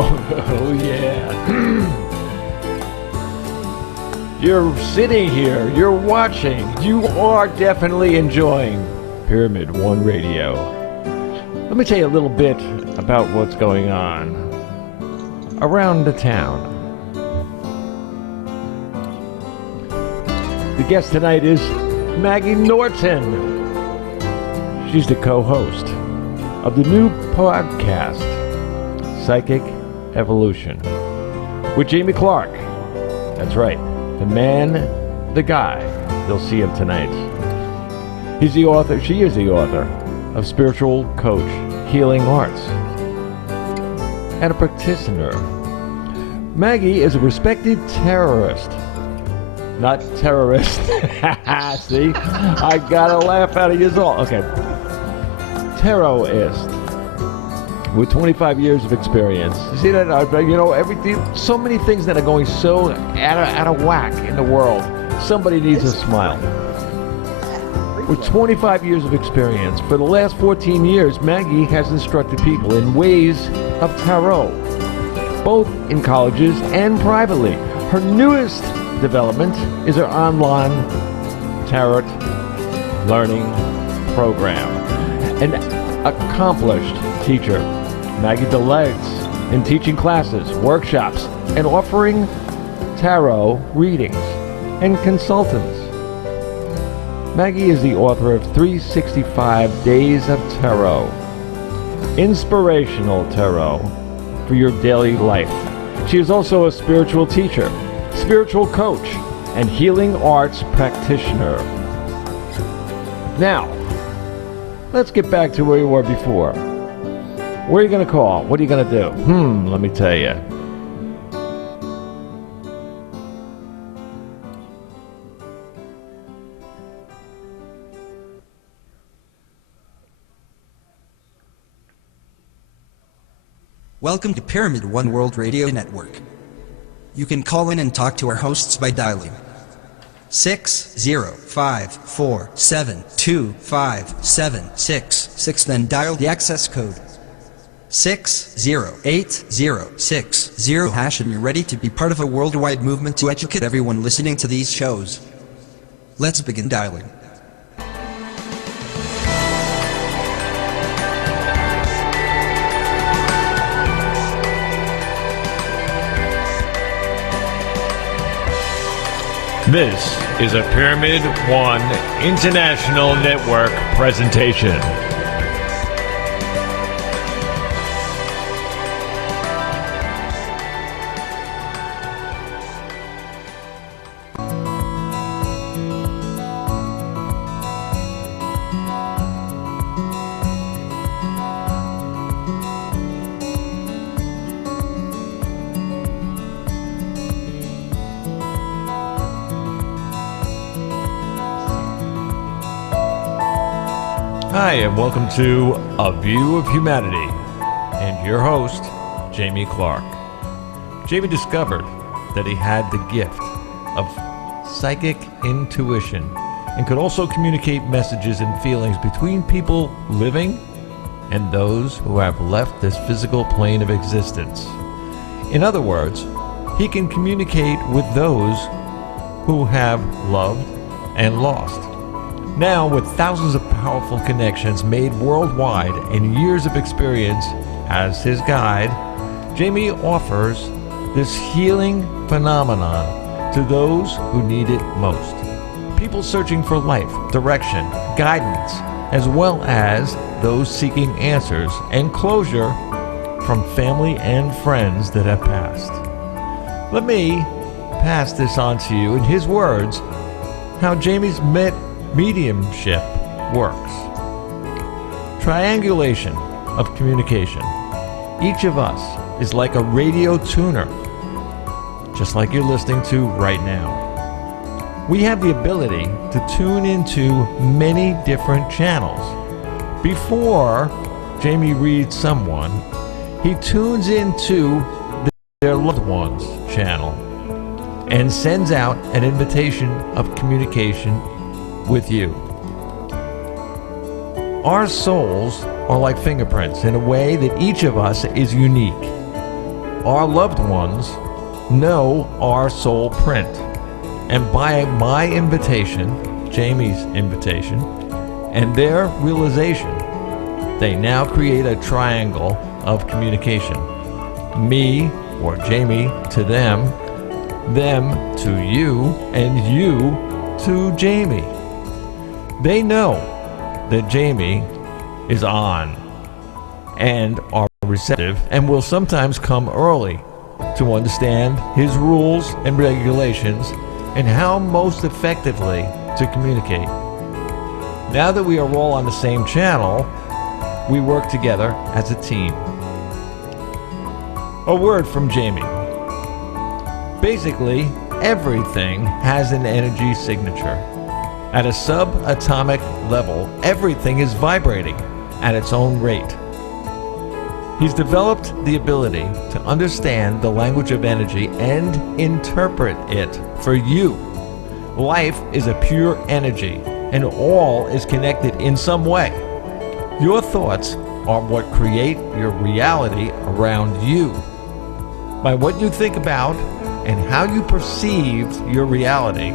Oh yeah. You're sitting here, you're watching, you are definitely enjoying Pyramid One Radio. Let me tell you a little bit about what's going on around the town. The guest tonight is Maggie Norton. She's the co-host of the new podcast, Psychic Evolution, with Jamie Clark. That's right, the man, the guy. You'll see him tonight. He's the author, she is the author of Spiritual Coach, Healing Arts, and a practitioner. Maggie is a respected terrorist. Not terrorist. See? I gotta laugh out of you all. Okay. Tarotist. With 25 years of experience. You see that? You know, everything, so many things that are going so out of whack in the world. Somebody needs a smile. With 25 years of experience, for the last 14 years, Maggie has instructed people in ways of tarot, both in colleges and privately. Her newest development is her online tarot learning program. An accomplished teacher, Maggie delights in teaching classes, workshops, and offering tarot readings and consultants. Maggie is the author of 365 Days of Tarot, Inspirational Tarot for your daily life. She is also a spiritual teacher, spiritual coach, and healing arts practitioner. Now, let's get back to where we were before. Where are you going to call? What are you going to do? Let me tell you. Welcome to Pyramid One World Radio Network. You can call in and talk to our hosts by dialing 60547257666, then dial the access code 60860, hash, and you're ready to be part of a worldwide movement to educate everyone listening to these shows. Let's begin dialing. This is a Pyramid One International Network presentation. Hi, and welcome to A View of Humanity, and your host, Jamie Clark. Jamie discovered that he had the gift of psychic intuition and could also communicate messages and feelings between people living and those who have left this physical plane of existence. In other words, he can communicate with those who have loved and lost. Now, with thousands of powerful connections made worldwide and years of experience as his guide, Jamie offers this healing phenomenon to those who need it most. People searching for life, direction, guidance, as well as those seeking answers and closure from family and friends that have passed. Let me pass this on to you in his words, how Jamie's mediumship works. Triangulation of communication. Each of us is like a radio tuner, just like you're listening to right now. We have the ability to tune into many different channels. Before Jamie reads someone, he tunes into their loved one's channel and sends out an invitation of communication with you. Our souls are like fingerprints in a way that each of us is unique. our loved ones know our soul print. And by my invitation, Jamie's invitation, and their realization, they now create a triangle of communication. Me or Jamie to them to you, and you to Jamie. They know that Jamie is on and are receptive and will sometimes come early to understand his rules and regulations and how most effectively to communicate. Now that we are all on the same channel, we work together as a team. A word from Jamie. Basically, everything has an energy signature. At a subatomic level, everything is vibrating at its own rate. He's developed the ability to understand the language of energy and interpret it for you. Life is a pure energy, and all is connected in some way. Your thoughts are what create your reality around you. By what you think about and how you perceive your reality,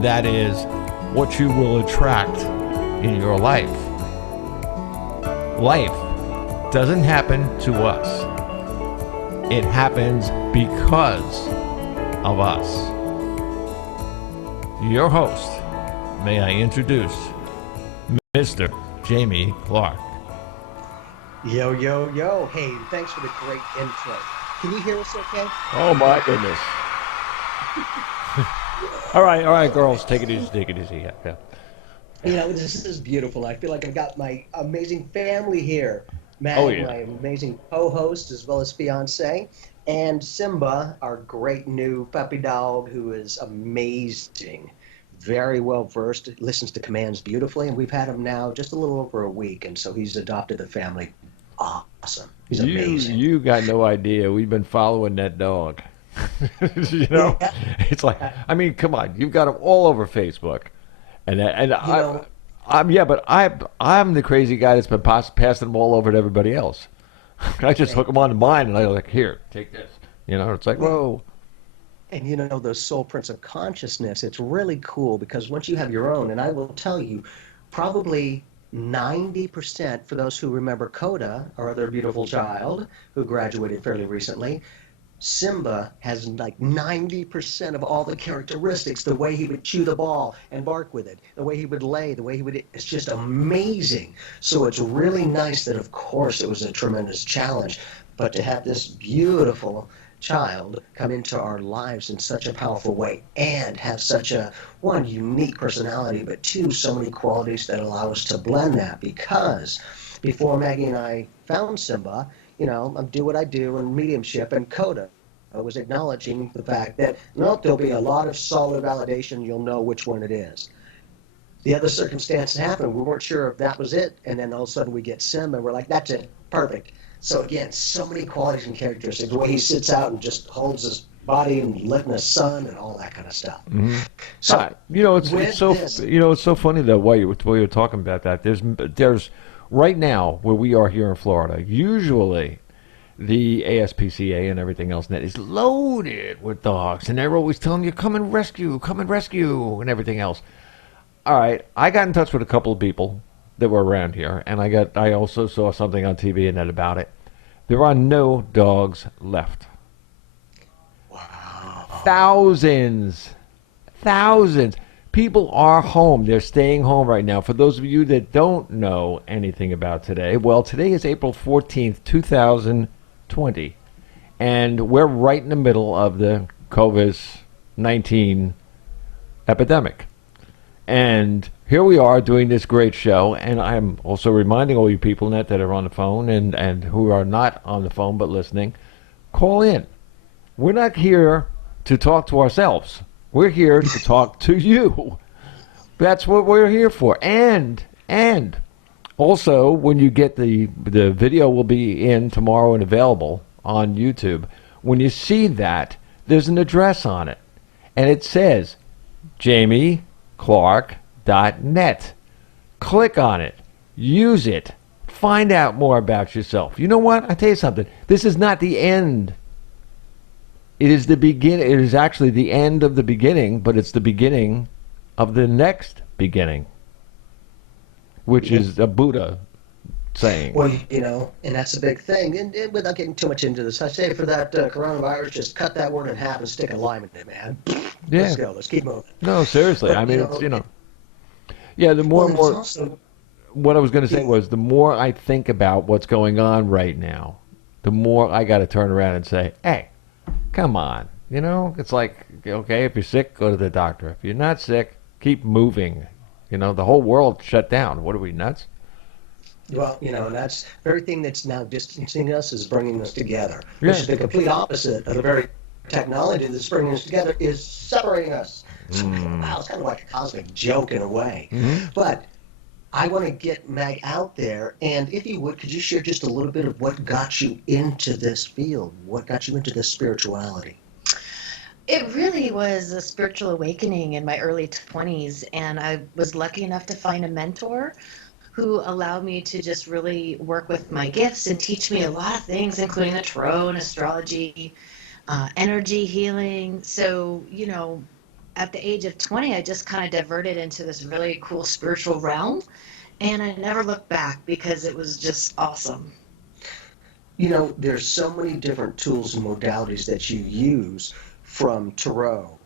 that is what you will attract in your life. Life doesn't happen to us. It happens because of us. Your host, may I introduce Mr. Jamie Clark. Yo, yo, yo. Hey, thanks for the great intro. Can you hear us okay? Oh my goodness. all right, girls, take it easy. Yeah. You know, this is beautiful. I feel like I've got my amazing family here. Maggie, my amazing co-host, as well as fiance, and Simba, our great new puppy dog, who is amazing. Very well versed, listens to commands beautifully, and we've had him now just a little over a week, and so he's adopted the family. Awesome. He's amazing. You got no idea. We've been following that dog. You know, it's like, I mean, come on, you've got him all over Facebook, and I'm the crazy guy that's been passing them all over to everybody else. I just hook them onto mine, and I'm like, here, take this. You know, it's like, whoa. And you know, those soul prints of consciousness, it's really cool because once you have your own, and I will tell you, probably 90% for those who remember Coda, our other beautiful child who graduated fairly recently, Simba has like 90% of all the characteristics, the way he would chew the ball and bark with it, the way he would lay, the way he would, it's just amazing. So it's really nice that, of course, it was a tremendous challenge, but to have this beautiful child come into our lives in such a powerful way and have such a, one, unique personality, but two, so many qualities that allow us to blend that, because before Maggie and I found Simba, you know, I do what I do in mediumship and Coda. I was acknowledging the fact that, no, there'll be a lot of solid validation, you'll know which one it is. The other circumstances happened, we weren't sure if that was it, and then all of a sudden we get Simba, and we're like, that's it, perfect. So again, so many qualities and characteristics, the way he sits out and just holds his body and letting the sun and all that kind of stuff. Mm-hmm. So, you know, it's so funny though while you're talking about that. There's right now where we are here in Florida, usually the ASPCA and everything else net is loaded with dogs, and they're always telling you, come and rescue, and everything else. All right, I got in touch with a couple of people that were around here, and I also saw something on TV and net about it. There are no dogs left. wow. Thousands. People are home. They're staying home right now. For those of you that don't know anything about today, well, today is April 14th, 2020, and we're right in the middle of the COVID-19 epidemic. And here we are doing this great show, and I'm also reminding all you people that are on the phone and who are not on the phone but listening, call in. We're not here to talk to ourselves. We're here to talk to you. That's what we're here for. And also, when you get the video will be in tomorrow and available on YouTube. When you see that, there's an address on it, and it says JamieClark.net. Click on it. Use it. Find out more about yourself. You know what? I tell you something. This is not the end It is the beginning. It is actually the end of the beginning, but it's the beginning of the next beginning, which is a Buddha saying. Well, and that's a big thing. And without getting too much into this, I say for that coronavirus, just cut that word in half and stick a lime in it, man. Yeah. Let's go. Let's keep moving. No, seriously. But, I mean, yeah, the more and more. Also, What I was going to say was the more I think about what's going on right now, the more I got to turn around and say, hey, come on. It's like, okay, if you're sick, go to the doctor. If you're not sick, keep moving. The whole world shut down. What are we, nuts? well, and that's everything that's now distancing us is bringing us together, Yeah. which is the complete opposite of the very technology that's bringing us together is separating us. So, wow, it's kind of like a cosmic joke in a way. But I want to get Meg out there, and if you would, could you share just a little bit of what got you into this field? What got you into this spirituality? It really was a spiritual awakening in my early 20s, and I was lucky enough to find a mentor who allowed me to just really work with my gifts and teach me a lot of things, including the tarot and astrology, energy healing. So, at the age of 20, I just kind of diverted into this really cool spiritual realm, and I never looked back because it was just awesome. There's so many different tools and modalities that you use, from tarot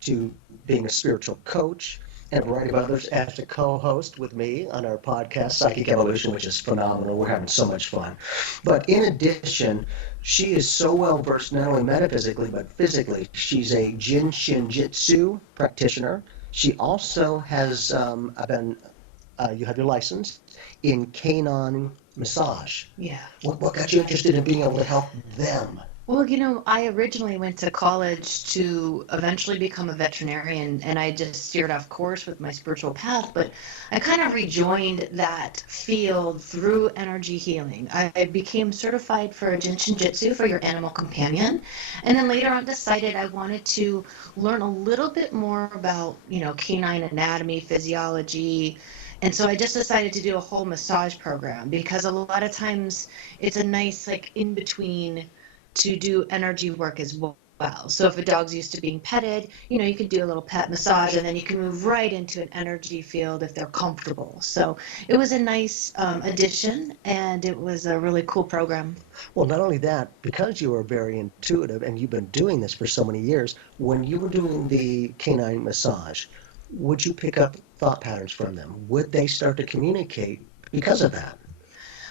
to being a spiritual coach and a variety of others as a co-host with me on our podcast, Psychic Evolution, which is phenomenal. We're having so much fun. But in addition, she is so well versed not only metaphysically but physically. She's a Jin Shin Jitsu practitioner. She also has you have your license in canine massage. Yeah. What got you interested in being able to help them? Well, I originally went to college to eventually become a veterinarian, and I just steered off course with my spiritual path, but I kind of rejoined that field through energy healing. I became certified for Jinshin Jitsu for your animal companion, and then later on decided I wanted to learn a little bit more about, canine anatomy, physiology. And so I just decided to do a whole massage program because a lot of times it's a nice, in between to do energy work as well. So if a dog's used to being petted, you can do a little pet massage, and then you can move right into an energy field if they're comfortable. So it was a nice addition, and it was a really cool program. Well, not only that, because you are very intuitive and you've been doing this for so many years, when you were doing the canine massage, would you pick up thought patterns from them? Would they start to communicate because of that?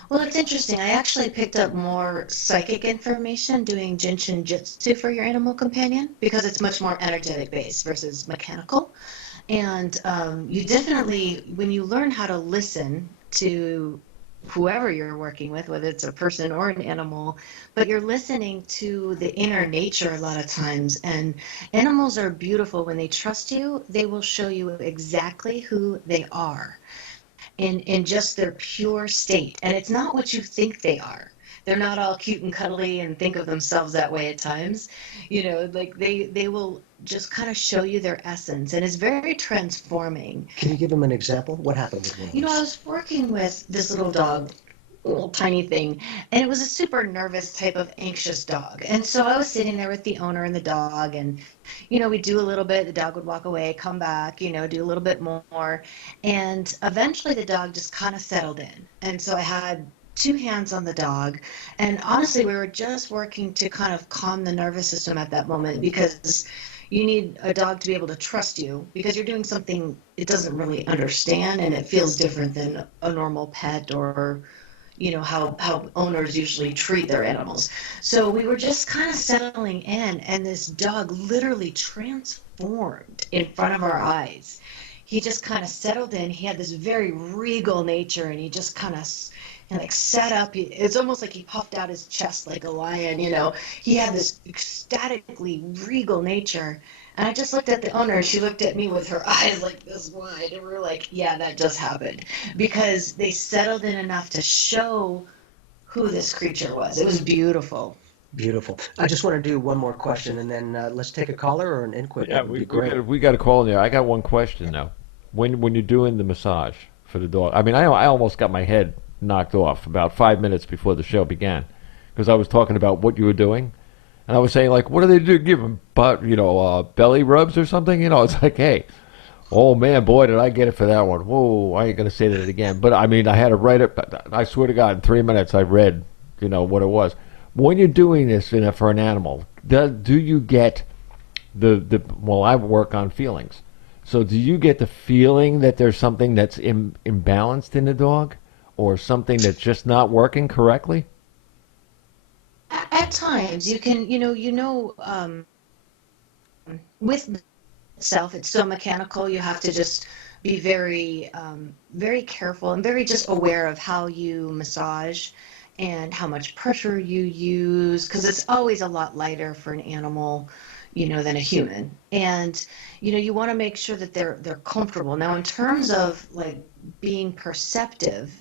Well, it's interesting. I actually picked up more psychic information doing Jinshin Jitsu for your animal companion because it's much more energetic based versus mechanical. And you definitely, when you learn how to listen to whoever you're working with, whether it's a person or an animal, but you're listening to the inner nature a lot of times. And animals are beautiful. When they trust you, they will show you exactly who they are. In just their pure state. And it's not what you think they are. They're not all cute and cuddly and think of themselves that way at times. They will just kind of show you their essence, and it's very transforming. Can you give them an example? What happened with one? I was working with this little dog, little tiny thing, and it was a super nervous type of anxious dog. And so I was sitting there with the owner and the dog, and we'd do a little bit, the dog would walk away, come back, do a little bit more, and eventually the dog just kind of settled in. And so I had two hands on the dog, and honestly we were just working to kind of calm the nervous system at that moment, because you need a dog to be able to trust you because you're doing something it doesn't really understand, and it feels different than a normal pet or how owners usually treat their animals. So we were just kind of settling in, and this dog literally transformed in front of our eyes. He just kind of settled in. He had this very regal nature, and he just kind of sat up. It's almost like he puffed out his chest like a lion, He had this ecstatically regal nature. And I just looked at the owner, and she looked at me with her eyes like this wide, and we were like, yeah, that just happened. Because they settled in enough to show who this creature was. It was beautiful. Beautiful. I just want to do one more question, and then let's take a caller or an input. Yeah, we got a call in there. I got one question now. When you're doing the massage for the dog, I mean, I almost got my head knocked off about 5 minutes before the show began because I was talking about what you were doing. And I was saying, like, what do they do? Give them, but belly rubs or something? It's like, hey, oh man, boy, did I get it for that one. Whoa, I ain't gonna say that again. But I mean, I had to write it. I swear to God, in 3 minutes, I read, what it was. When you're doing this for an animal, do you get well, I work on feelings. So do you get the feeling that there's something that's imbalanced in the dog, or something that's just not working correctly? At times, you can, with itself, it's so mechanical. You have to just be very, very careful and very just aware of how you massage and how much pressure you use, because it's always a lot lighter for an animal, than a human. And, you want to make sure that they're comfortable. Now, in terms of like being perceptive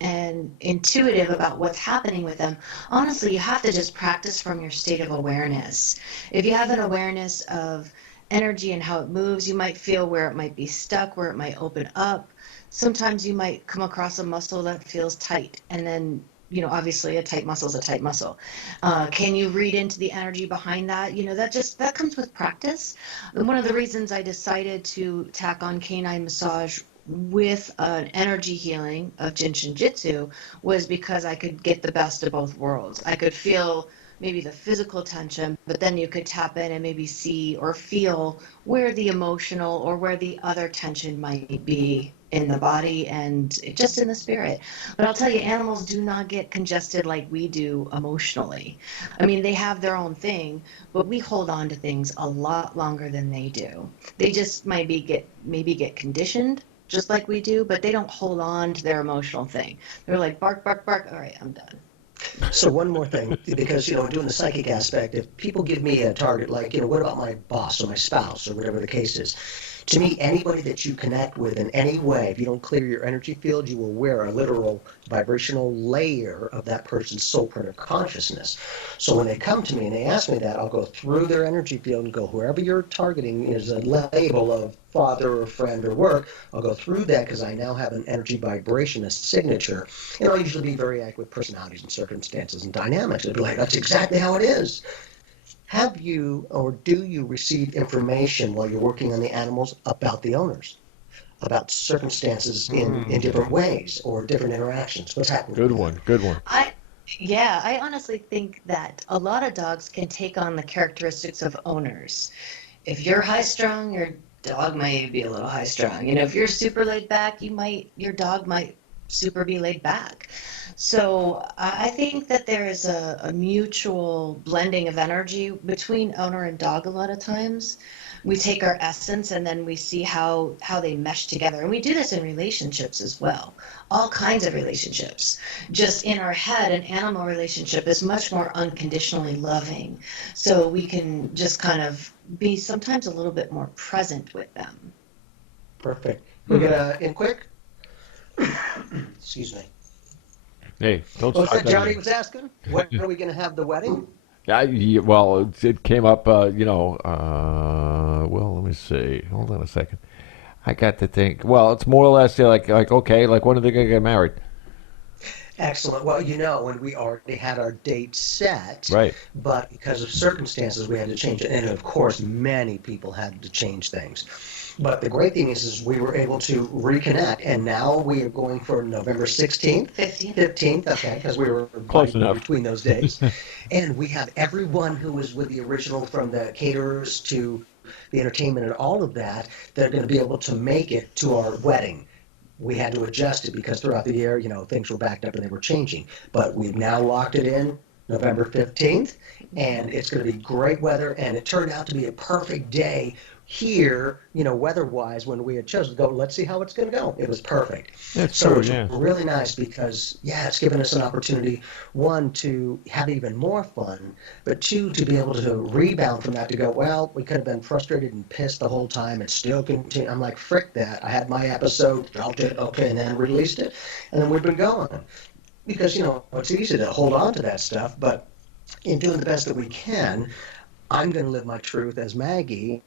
and intuitive about what's happening with them, honestly, you have to just practice from your state of awareness. If you have an awareness of energy and how it moves, you might feel where it might be stuck, where it might open up. Sometimes you might come across a muscle that feels tight, and then obviously a tight muscle is a tight muscle. Can you read into the energy behind that? That comes with practice. And one of the reasons I decided to tack on canine massage with an energy healing of Jin Shin Jitsu was because I could get the best of both worlds. I could feel maybe the physical tension, but then you could tap in and maybe see or feel where the emotional or where the other tension might be in the body and just in the spirit. But I'll tell you, animals do not get congested like we do emotionally. I mean, they have their own thing, but we hold on to things a lot longer than they do. They just maybe get conditioned just like we do, but they don't hold on to their emotional thing. They're like, bark, bark, bark. All right, I'm done. So one more thing, because, doing the psychic aspect, if people give me a target, like, what about my boss or my spouse or whatever the case is? To me, anybody that you connect with in any way, if you don't clear your energy field, you will wear a literal vibrational layer of that person's soul print of consciousness. So when they come to me and they ask me that, I'll go through their energy field and go, whoever you're targeting is a label of father or friend or work. I'll go through that because I now have an energy vibration, a signature. And I'll usually be very accurate with personalities and circumstances and dynamics. It'll be like, that's exactly how it is. Have you or do you receive information while you're working on the animals about the owners, about circumstances in different ways or different interactions? What's happening? Good one. I honestly think that a lot of dogs can take on the characteristics of owners. If you're high strung, your dog might be a little high strung. If you're super laid back, your dog might super be laid back. So I think that there is a mutual blending of energy between owner and dog a lot of times. We take our essence and then we see how they mesh together. And we do this in relationships as well. All kinds of relationships. Just in our head, an animal relationship is much more unconditionally loving. So we can just kind of be sometimes a little bit more present with them. Perfect. We're going to end quick. Excuse me. Hey, don't What's that Johnny was asking? When are we going to have the wedding? Well, it came up, well, let me see. Hold on a second. I got to think. Well, it's more or less like okay, like when are they going to get married? Excellent. Well, when we already had our date set, right? But because of circumstances, we had to change it. And of course, many people had to change things. But the great thing is we were able to reconnect, and now we are going for November 16th, 15th, okay, because we were close enough between those days. And we have everyone who was with the original, from the caterers to the entertainment and all of that, they're going to be able to make it to our wedding. We had to adjust it because throughout the year, things were backed up and they were changing. But we've now locked it in November 15th, and it's going to be great weather, and it turned out to be a perfect day here, weather-wise, when we had chosen to go, let's see how it's going to go. It was perfect. It's really nice because, it's given us an opportunity, one, to have even more fun, but two, to be able to rebound from that, to go, well, we could have been frustrated and pissed the whole time and still continue. I'm like, frick that. I had my episode, felt it, okay, and then released it, and then we've been going. Because, it's easy to hold on to that stuff, but in doing the best that we can, I'm going to live my truth as Maggie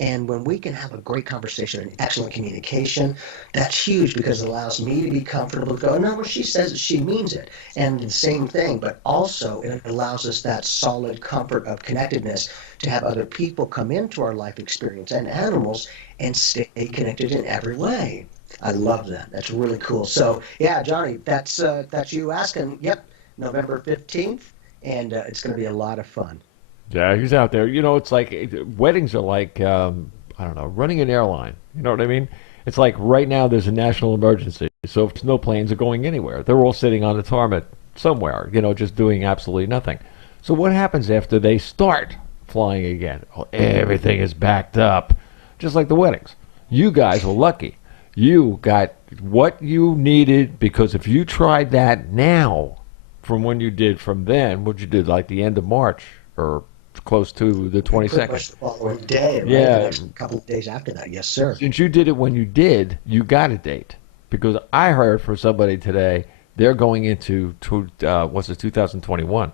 And when we can have a great conversation and excellent communication, that's huge because it allows me to be comfortable to go, no, when she says it, she means it. And the same thing, but also it allows us that solid comfort of connectedness to have other people come into our life experience and animals and stay connected in every way. I love that. That's really cool. So, yeah, Johnny, that's you asking. Yep, November 15th, and it's going to be a lot of fun. Yeah, he's out there. You know, it's like weddings are like I don't know, running an airline. You know what I mean? It's like right now there's a national emergency, so if no planes are going anywhere, they're all sitting on the tarmac somewhere. You know, just doing absolutely nothing. So what happens after they start flying again? Well, everything is backed up, just like the weddings. You guys were lucky. You got what you needed because if you tried that now, from when you did from then, what you did like the end of March or close to the Pretty 22nd. much the following day, right? Yeah. The next couple of days after that, yes, sir. Since you did it when you did, you got a date. Because I heard from somebody today they're going into what's it, 2021.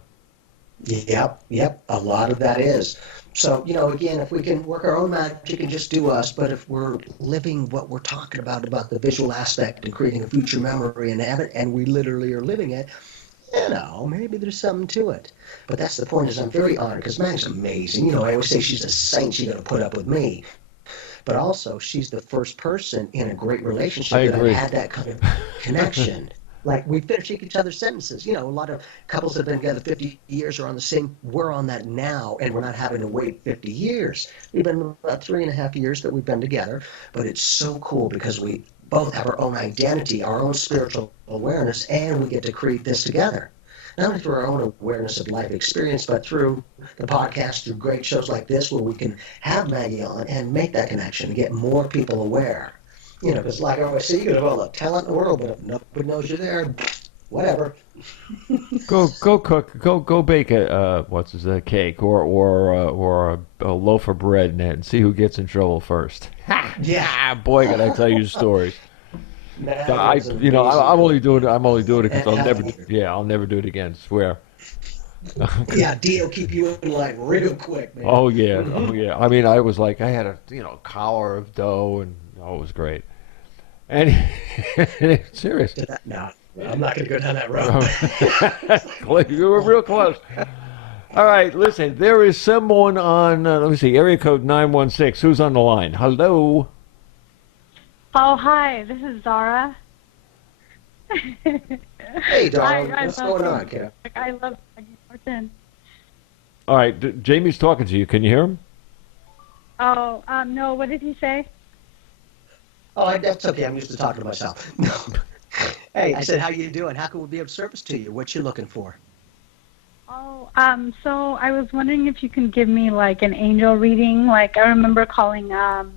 Yep. A lot of that is. So, again, if we can work our own magic and just do us, but if we're living what we're talking about the visual aspect and creating a future memory and have it, and we literally are living it, maybe there's something to it. But that's the point is I'm very honored because Mag's amazing. I always say she's a saint. She's going to put up with me. But also, she's the first person in a great relationship I that agree. I've had that kind of connection. Like we finish each other's sentences. A lot of couples have been together 50 years are on the same. We're on that now, and we're not having to wait 50 years. We've been about 3.5 years that we've been together, but it's so cool because we both have our own identity, our own spiritual awareness, and we get to create this together. Not only through our own awareness of life experience, but through the podcast, through great shows like this where we can have Maggie on and make that connection and get more people aware. Because like I always say, you can have all the talent in the world, but if nobody knows you're there, whatever. Go cook, go bake a cake or a loaf of bread and see who gets in trouble first. Yeah. Boy, can I tell you stories. I'm only doing it because I'll never do it again. Swear. Yeah, D will keep you in line real quick, man. Oh yeah. I mean, I was like, I had a collar of dough, and it was great. And serious. No, I'm not going to go down that road. You were real close. All right, listen. There is someone on. Let me see. Area code 916. Who's on the line? Hello. Oh, hi. This is Zara. Hey, darling. What's going on, kid? I love Maggie Norton. All right, Jamie's talking to you. Can you hear him? Oh, no. What did he say? Oh, that's okay. I'm used to talking to myself. No. Hey, I said, how you doing? How can we be of service to you? What you looking for? Oh, so I was wondering if you can give me like an angel reading. Like I remember calling on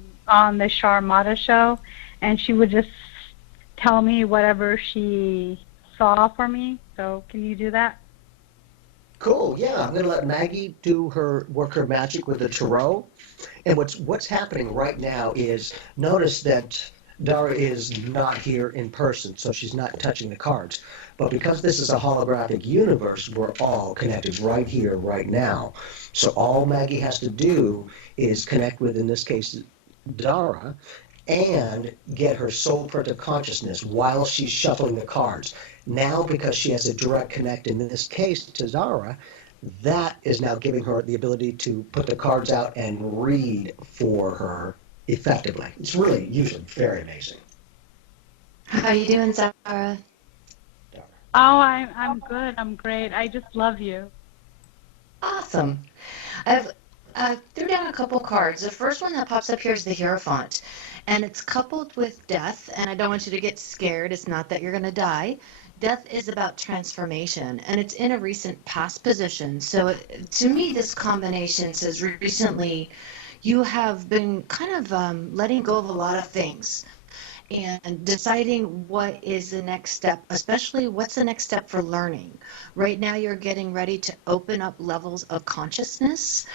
the Sharmata show, and she would just tell me whatever she saw for me. So can you do that? Cool. Yeah, I'm going to let Maggie work her magic with the tarot. And what's happening right now is notice that Dara is not here in person, so she's not touching the cards. But because this is a holographic universe, we're all connected right here, right now. So all Maggie has to do is connect with, in this case, Dara, and get her soul print of consciousness while she's shuffling the cards. Now, because she has a direct connect, in this case, to Dara, that is now giving her the ability to put the cards out and read for her effectively. It's really usually very amazing. How you doing, Zara? Oh, I'm good. I'm great. I just love you. Awesome. I've threw down a couple cards. The first one that pops up here is the Hierophant, and it's coupled with death, and I don't want you to get scared. It's not that you're going to die. Death is about transformation, and it's in a recent past position. So to me, this combination says recently you have been kind of letting go of a lot of things and deciding what is the next step, especially what's the next step for learning. Right now, you're getting ready to open up levels of consciousness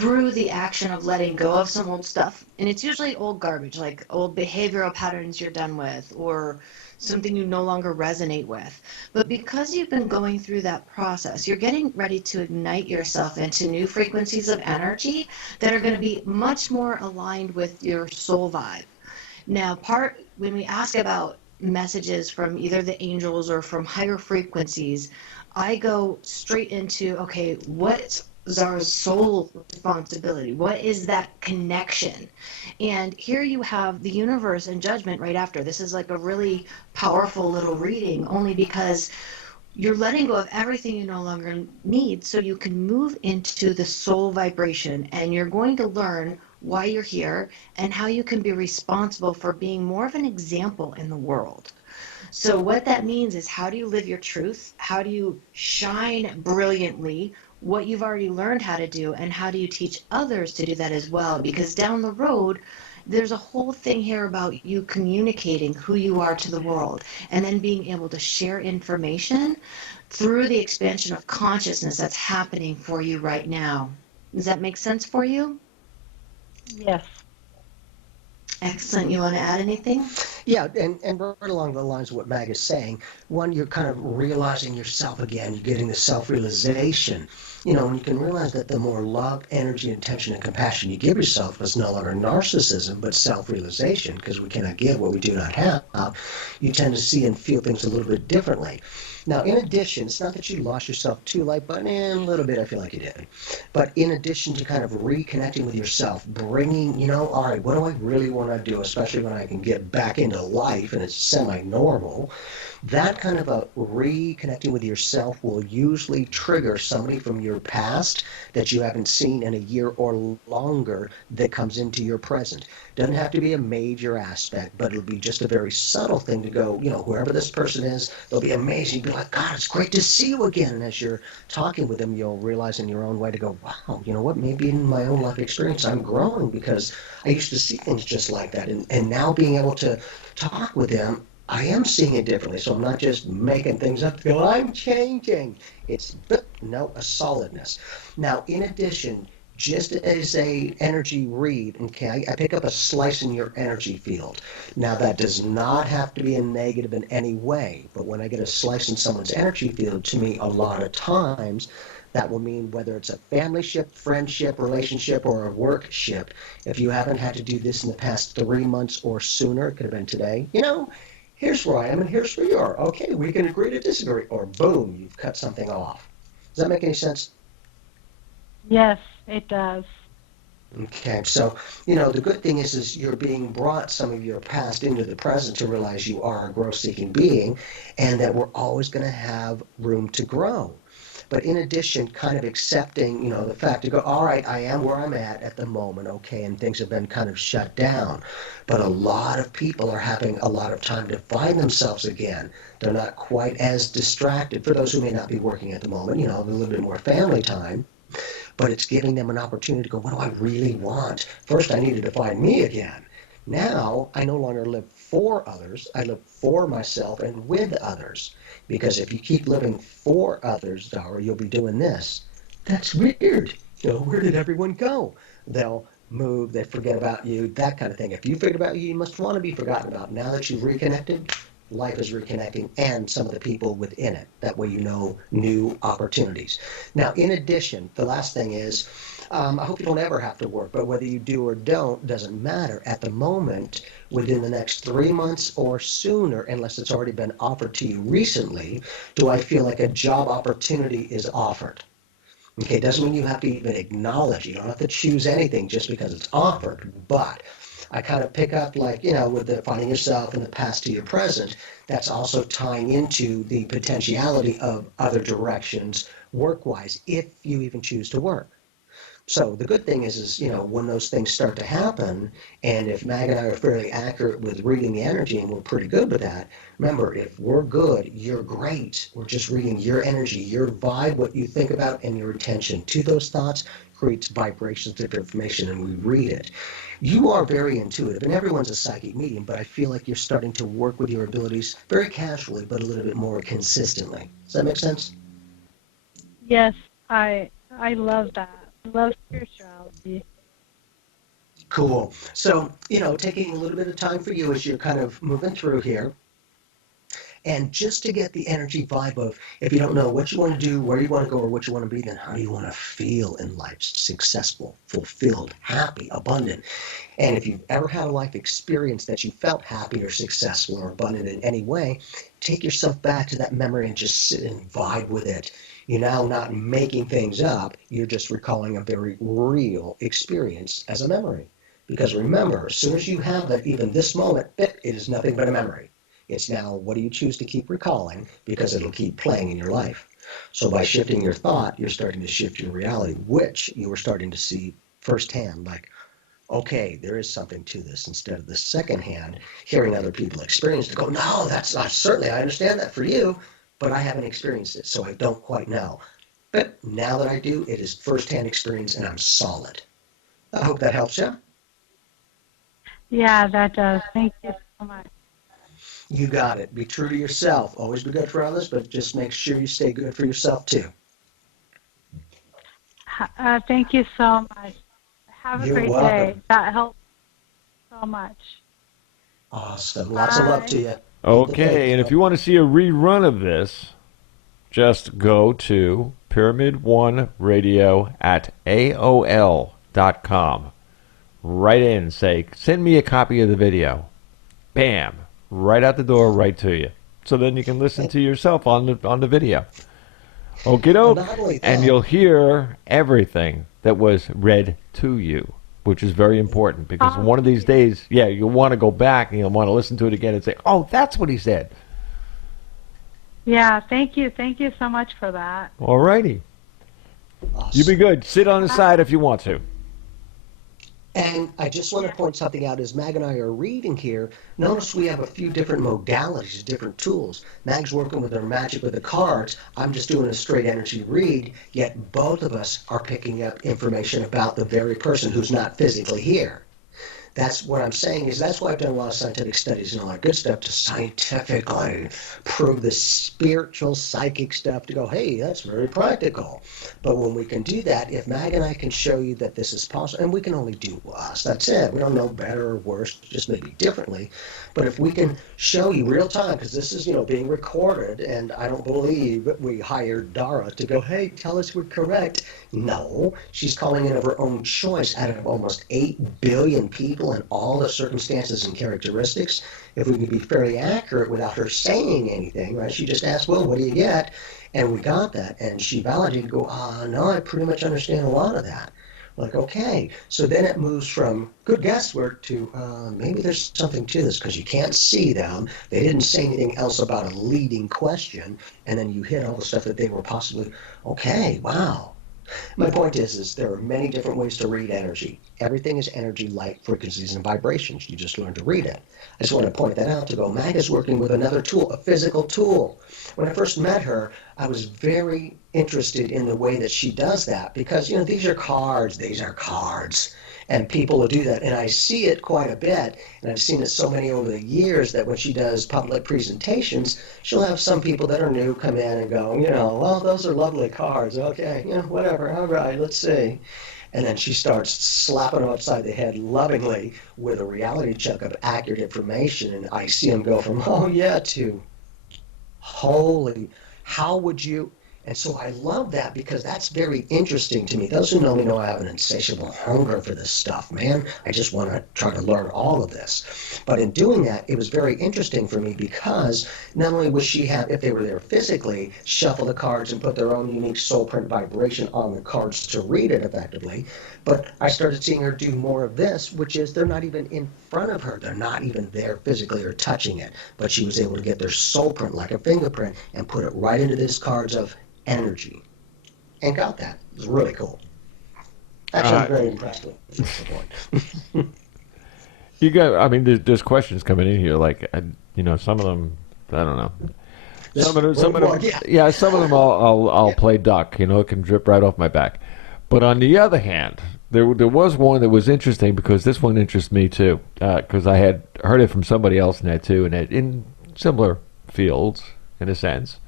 through the action of letting go of some old stuff. And it's usually old garbage, like old behavioral patterns you're done with, or something you no longer resonate with. But because you've been going through that process, you're getting ready to ignite yourself into new frequencies of energy that are going to be much more aligned with your soul vibe. Now, when we ask about messages from either the angels or from higher frequencies, I go straight into, okay, what is our soul responsibility? What is that connection? And here you have the universe and judgment right after. This is like a really powerful little reading, only because you're letting go of everything you no longer need so you can move into the soul vibration, and you're going to learn why you're here and how you can be responsible for being more of an example in the world. So what that means is, how do you live your truth? How do you shine brilliantly what you've already learned how to do, and how do you teach others to do that as well? Because down the road, there's a whole thing here about you communicating who you are to the world, and then being able to share information through the expansion of consciousness that's happening for you right now. Does that make sense for you? Yes. Excellent. You want to add anything? Yeah, and right along the lines of what Mag is saying, one, you're kind of realizing yourself again, you're getting the self-realization. You know, when you can realize that the more love, energy, attention, and compassion you give yourself, it's no longer narcissism, but self-realization, because we cannot give what we do not have, you tend to see and feel things a little bit differently. Now, in addition, it's not that you lost yourself to light, but a little bit I feel like you did. But in addition to kind of reconnecting with yourself, bringing, you know, all right, what do I really want to do, especially when I can get back into life and it's semi-normal, that kind of a reconnecting with yourself will usually trigger somebody from your past that you haven't seen in a year or longer that comes into your present. Doesn't have to be a major aspect, but it'll be just a very subtle thing to go, you know, whoever this person is, they'll be amazing. You'll be like, God, it's great to see you again. And as you're talking with them, you'll realize in your own way to go, wow, you know what, maybe in my own life experience, I'm growing because I used to see things just like that. And now being able to talk with them, I am seeing it differently, so I'm not just making things up to go, I'm changing. It's, no, a solidness. Now, in addition, just as a energy read, okay, I pick up a slice in your energy field. Now, that does not have to be a negative in any way, but when I get a slice in someone's energy field, to me, a lot of times, that will mean whether it's a family ship, friendship, relationship, or a work ship. If you haven't had to do this in the past 3 months or sooner, it could have been today, you know, here's where I am and here's where you are. Okay, we can agree to disagree. Or boom, you've cut something off. Does that make any sense? Yes, it does. Okay, so, you know, the good thing is you're being brought some of your past into the present to realize you are a growth-seeking being and that we're always going to have room to grow. But in addition, kind of accepting, you know, the fact to go, all right, I am where I'm at the moment, okay, and things have been kind of shut down. But a lot of people are having a lot of time to find themselves again. They're not quite as distracted. For those who may not be working at the moment, you know, a little bit more family time. But it's giving them an opportunity to go, what do I really want? First, I needed to find me again. Now, I no longer live for others. I live for myself and with others. Because if you keep living for others, Dara, you'll be doing this. That's weird. You know, where did everyone go? They'll move, they forget about you, that kind of thing. If you forget about you, you must want to be forgotten about. Now that you've reconnected, life is reconnecting and some of the people within it. That way you know new opportunities. Now, in addition, the last thing is, I hope you don't ever have to work, but whether you do or don't doesn't matter. At the moment, within the next 3 months or sooner, unless it's already been offered to you recently, do I feel like a job opportunity is offered. Okay, it doesn't mean you have to even acknowledge. You don't have to choose anything just because it's offered, but I kind of pick up, like, you know, with the finding yourself in the past to your present, that's also tying into the potentiality of other directions work-wise, if you even choose to work. So the good thing is, you know, when those things start to happen, and if Mag and I are fairly accurate with reading the energy, and we're pretty good with that, remember, if we're good, you're great. We're just reading your energy, your vibe, what you think about, and your attention to those thoughts creates vibrations of information, and we read it. You are very intuitive, and everyone's a psychic medium, but I feel like you're starting to work with your abilities very casually, but a little bit more consistently. Does that make sense? Yes, I love that. love spirituality. Cool. So, taking a little bit of time for you as you're kind of moving through here. And just to get the energy vibe of, if you don't know what you want to do, where you want to go, or what you want to be, then how do you want to feel in life? Successful, fulfilled, happy, abundant. And if you've ever had a life experience that you felt happy or successful or abundant in any way, take yourself back to that memory and just sit and vibe with it. You're now not making things up. You're just recalling a very real experience as a memory. Because remember, as soon as you have that, even this moment, it is nothing but a memory. It's now, what do you choose to keep recalling? Because it'll keep playing in your life. So by shifting your thought, you're starting to shift your reality, which you are starting to see firsthand. Like, okay, there is something to this, instead of the second hand, hearing other people experience it, go, no, that's not, certainly, I understand that for you, but I haven't experienced it, so I don't quite know. But now that I do, it is firsthand experience, and I'm solid. I hope that helps you. Yeah, that does. Thank you so much. You got it. Be true to yourself. Always be good for others, but just make sure you stay good for yourself, too. Thank you so much. Have a You're great welcome. day. That helped so much. Awesome. Lots of love to you. Keep the Okay, faith. and if you want to see a rerun of this, just go to Pyramid One Radio at AOL.com. Write in, say, send me a copy of the video. Bam. Right out the door, right to you. So then you can listen to yourself on the video. Okie doke. Well, not only that- And you'll hear everything that was read to you, which is very important, because one of these days, you'll want to go back and you'll want to listen to it again and say, oh, that's what he said. Yeah, thank you. Thank you so much for that. All righty. Awesome. You be good. Sit on the side if you want to. And I just want to point something out as Mag and I are reading here. Notice we have a few different modalities, different tools. Mag's working with her magic with the cards. I'm just doing a straight energy read, yet both of us are picking up information about the very person who's not physically here. That's what I'm saying, is that's why I've done a lot of scientific studies and all that good stuff to scientifically prove the spiritual, psychic stuff, to go, hey, that's very practical. But when we can do that, if Mag and I can show you that this is possible, and we can only do us, that's it. We don't know better or worse, just maybe differently. But if we can show you real time, because this is, being recorded, and I don't believe we hired Dara to go, hey, tell us we're correct. No, she's calling in of her own choice out of almost 8 billion people and all the circumstances and characteristics. If we can be fairly accurate without her saying anything, right? She just asked, well, what do you get? And we got that. And she validated, go, no, I pretty much understand a lot of that. Like, okay. So then it moves from good guesswork to maybe there's something to this, because you can't see them. They didn't say anything else about a leading question. And then you hit all the stuff that they were possibly, okay, wow. My point is there are many different ways to read energy. Everything is energy, light, frequencies, and vibrations. You just learn to read it. I just want to point that out to go, Mag is working with another tool, a physical tool. When I first met her, I was very interested in the way that she does that, because, these are cards, and people will do that. And I see it quite a bit, and I've seen it so many over the years that when she does public presentations, she'll have some people that are new come in and go, well, those are lovely cards. Okay, whatever. All right, let's see. And then she starts slapping them upside the head lovingly with a reality check of accurate information. And I see them go from, oh, yeah, to holy, how would you? And so I love that, because that's very interesting to me. Those who know me know I have an insatiable hunger for this stuff, man. I just want to try to learn all of this. But in doing that, it was very interesting for me, because not only would she have, if they were there physically, shuffle the cards and put their own unique soul print vibration on the cards to read it effectively, but I started seeing her do more of this, which is they're not even in front of her. They're not even there physically or touching it. But she was able to get their soul print, like a fingerprint, and put it right into these cards of energy, and got that. It was really cool. Actually, I'm very impressed with it. That's the point. You got, there's questions coming in here, like, some of them, I don't know. Some of them, some of them I'll play duck, it can drip right off my back. But on the other hand, there was one that was interesting, because this one interests me too, because I had heard it from somebody else in that too, and in similar fields, in a sense.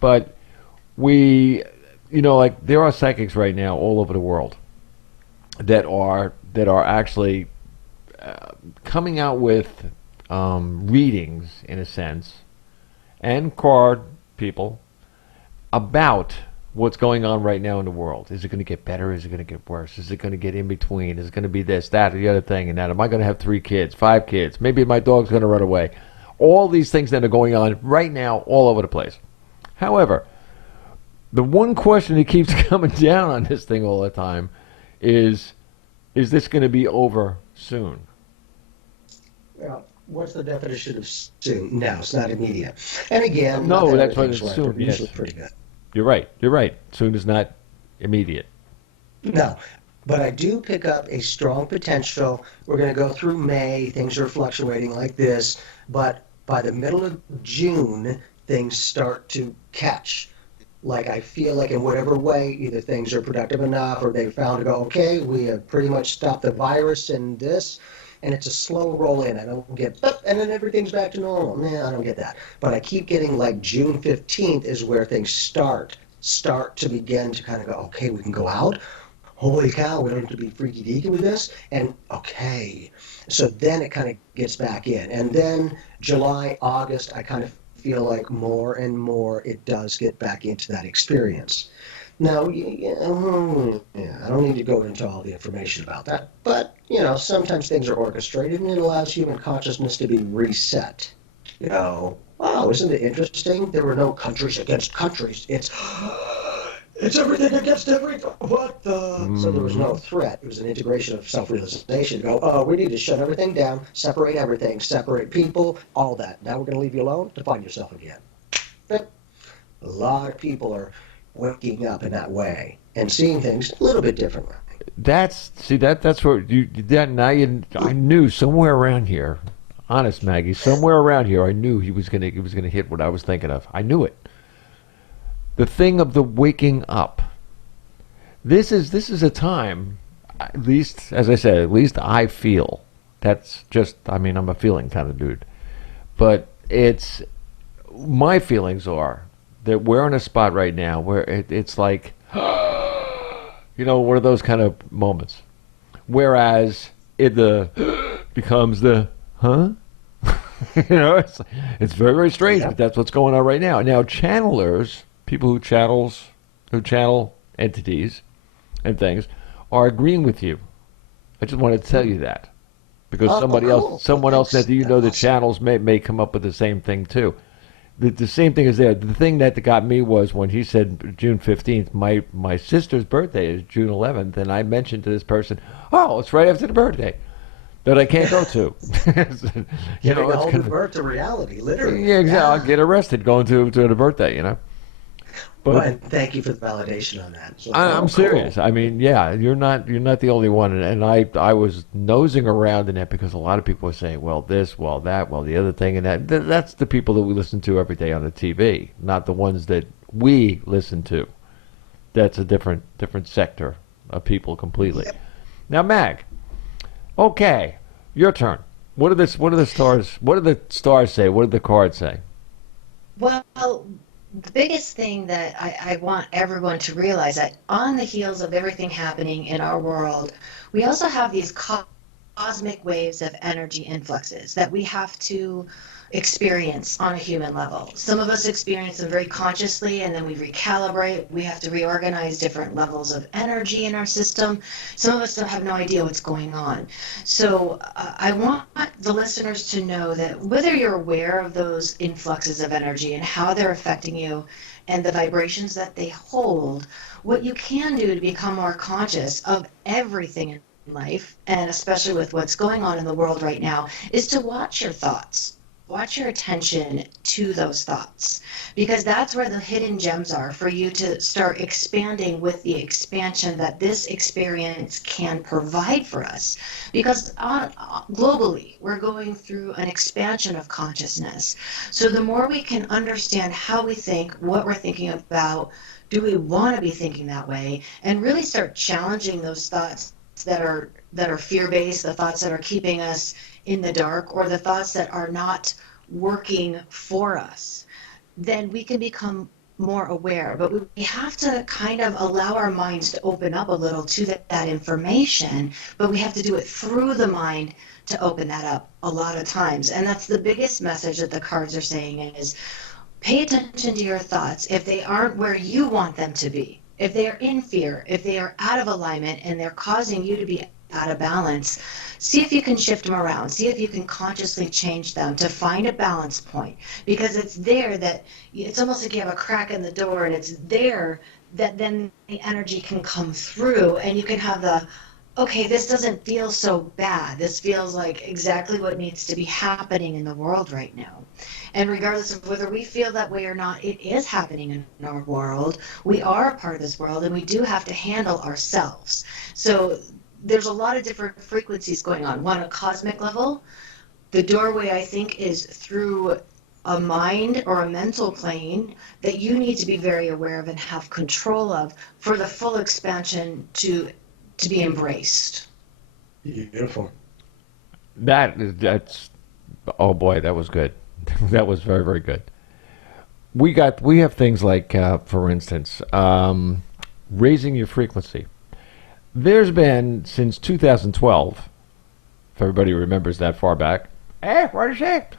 But you know, like there are psychics right now all over the world that are actually coming out with readings, in a sense, and card people about what's going on right now in the world. Is it going to get better? Is it going to get worse? Is it going to get in between? Is it going to be this, that, or the other thing, and that? Am I going to have 3 kids, 5 kids? Maybe my dog's going to run away. All these things that are going on right now all over the place. However, the one question that keeps coming down on this thing all the time is this going to be over soon? Well, what's the definition of soon? No, it's not immediate. And again, No, not that that's what everything's it's right, soon. but Yes, usually pretty good. you're right. You're right. Soon is not immediate. No, but I do pick up a strong potential. We're going to go through May. Things are fluctuating like this, but by the middle of June, things start to catch. Like I feel like in whatever way, either things are productive enough or they've found to go, okay, we have pretty much stopped the virus and this, and it's a slow roll in. I don't get, and then everything's back to normal. Nah, I don't get that. But I keep getting like June 15th is where things start to begin to kind of go, okay, we can go out. Holy cow, we don't have to be freaky deaky with this. And okay. So then it kind of gets back in. And then July, August, I kind of feel like more and more it does get back into that experience. Now, yeah, I don't need to go into all the information about that, but, you know, sometimes things are orchestrated and it allows human consciousness to be reset. You know, wow, isn't it interesting? There were no countries against countries. It's everything against everything. What the? So there was no threat. It was an integration of self-realization. Go, oh, we need to shut everything down, separate everything, separate people, all that. Now we're going to leave you alone to find yourself again. But a lot of people are waking up in that way and seeing things a little bit differently. That's where I knew somewhere around here, honest Maggie, somewhere around here I knew he was gonna hit what I was thinking of. I knew it. The thing of the waking up. This is a time, at least as I said, at least I feel. That's just, I mean, I'm a feeling kind of dude. But it's, my feelings are that we're in a spot right now where it's like, you know, one of those kind of moments. Whereas it becomes the, huh? You know, it's very, very strange, but that's what's going on right now. Now, channelers, people who channel entities and things, are agreeing with you. I just wanted to tell you that. Because someone else that you know the channels may come up with the same thing too. The same thing is there. The thing that got me was when he said June 15th, my sister's birthday is June 11th, and I mentioned to this person, oh, it's right after the birthday that I can't go to. You know, it's kind of birth to reality, literally. Yeah, exactly. Yeah. I'll get arrested going to the birthday, you know. But thank you for the validation on that. So, I'm serious. I mean, yeah, you're not the only one, and I was nosing around in that because a lot of people were saying, well, this, well, that, well, the other thing, and that. That's the people that we listen to every day on the TV, not the ones that we listen to. That's a different sector of people completely. Yep. Now, Mag, okay, your turn. What do the stars say? What do the cards say? Well, the biggest thing that I want everyone to realize that on the heels of everything happening in our world, we also have these cosmic waves of energy influxes that we have to experience on a human level. Some of us experience them very consciously, and then we recalibrate. We have to reorganize different levels of energy in our system. Some of us don't have no idea what's going on. So I want the listeners to know that whether you're aware of those influxes of energy and how they're affecting you and the vibrations that they hold, what you can do to become more conscious of everything in life, and especially with what's going on in the world right now, is to watch your thoughts. Watch your attention to those thoughts, because that's where the hidden gems are for you to start expanding with the expansion that this experience can provide for us. Because globally, we're going through an expansion of consciousness. So the more we can understand how we think, what we're thinking about, do we want to be thinking that way, and really start challenging those thoughts that are fear-based, the thoughts that are keeping us in the dark, or the thoughts that are not working for us, then we can become more aware, but we have to kind of allow our minds to open up a little to that information, but we have to do it through the mind to open that up a lot of times. And that's the biggest message that the cards are saying is pay attention to your thoughts. If they aren't where you want them to be, if they are in fear, if they are out of alignment and they're causing you to be out of balance, see if you can shift them around. See if you can consciously change them to find a balance point, because it's there that it's almost like you have a crack in the door, and it's there that then the energy can come through and you can have the, okay, this doesn't feel so bad. This feels like exactly what needs to be happening in the world right now. And regardless of whether we feel that way or not, it is happening in our world. We are a part of this world, and we do have to handle ourselves. So there's a lot of different frequencies going on. One, a cosmic level. The doorway, I think, is through a mind or a mental plane that you need to be very aware of and have control of for the full expansion to be embraced. Beautiful. That's oh boy, that was good. That was very, very good. We have things like, for instance, raising your frequency. There's been, since 2012, if everybody remembers that far back, what is it?